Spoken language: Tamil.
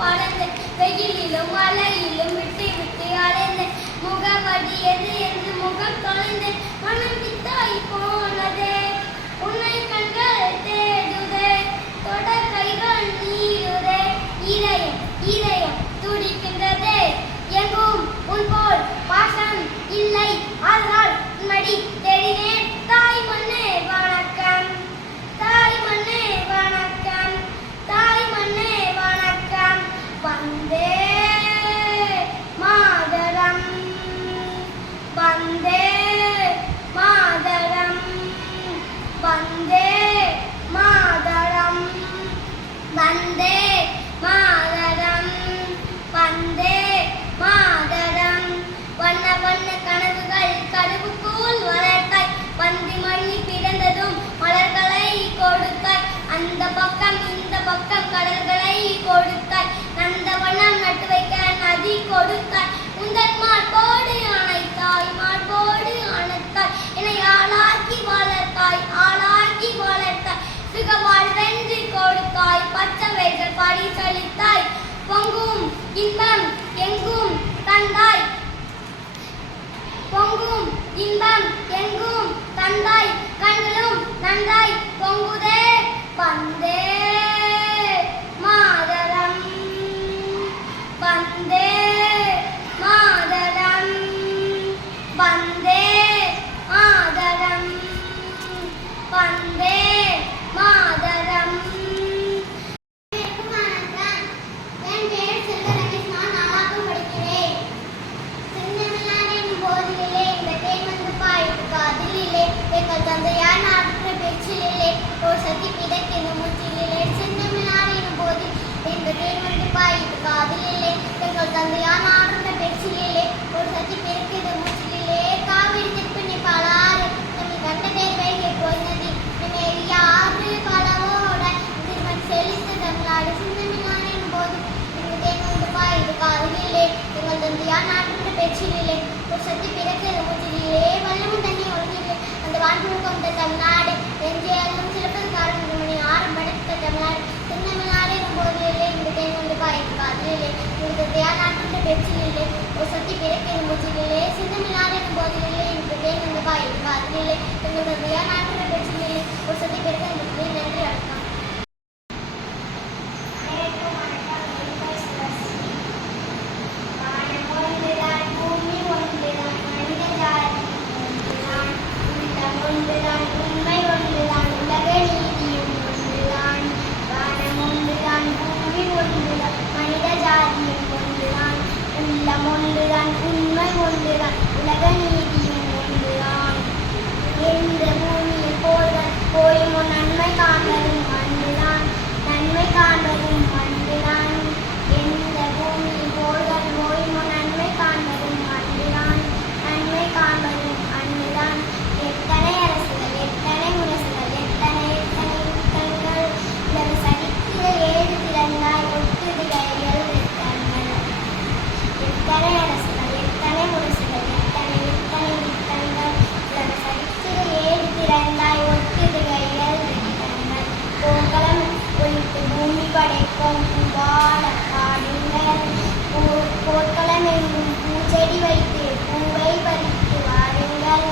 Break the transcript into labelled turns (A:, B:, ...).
A: பறந்தேன் வெயிலிலும் மழையிலும் விட்டு விட்டு அலைந்தேன் முகவடியது என்று முகம் தொலைந்தேன் மனம் வித்தாய் போனதே. உன்னை கண்கள் தேடுதே. தொட கைகள் நீருதே இதயம் இதயம் துடிக்கின்றதே. எங்கும் உன் போல் பாசம் இல்லை. அதனால் மடி பரிசளித்தாய் பொங்கும் இன்பம் எங்கும் தந்தாய். பொங்கும் இன்பம் எங்கும் தந்தாய். கண்களும் நன்றாய். பொங்குதல் நாட்டு பேச்சிலே ஒரு சதி பிதக்கின மூச்சிலே செந்தமிழ்நாடின் போது இந்த தேன் வந்து பாய்க்கு காதிலே எங்கள் தந்தையான ஆடுந்த பெட்சிலே ஒரு சதி பிறக்கிது மூச்சிலே காவிரி திருப்பி பாலாறு நம்ம கண்ட தேர்வை போய்ந்தது. நம்ம யாரு பலவோட திருமண் செழித்து தமிழ்நாடு செந்தமிழ்நாடின் போது இந்த தேன் வந்து பாய்க்கு காதிலே எங்கள் தந்தையான ஆடுந்த பெட்சிலே ஒரு சக்தி பிறக்கிறது மூச்சிலே வல்லமும் தண்ணி ஒழுங்கிலே அந்த வான்புழு கொண்ட தமிழ்நாடு தேன் கொண்டு பாய்க்கு காதிலே எங்கள் தந்தையார் நாட்டு பேச்சிலே ஒரு சக்தி பிறக்கிறது மூச்சிலே சிந்தமிழ்நாடு போர்க்களம் எங்கும் பூச்செடி வைத்து பூவை பறித்து வாருங்கள்